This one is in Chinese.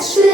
是。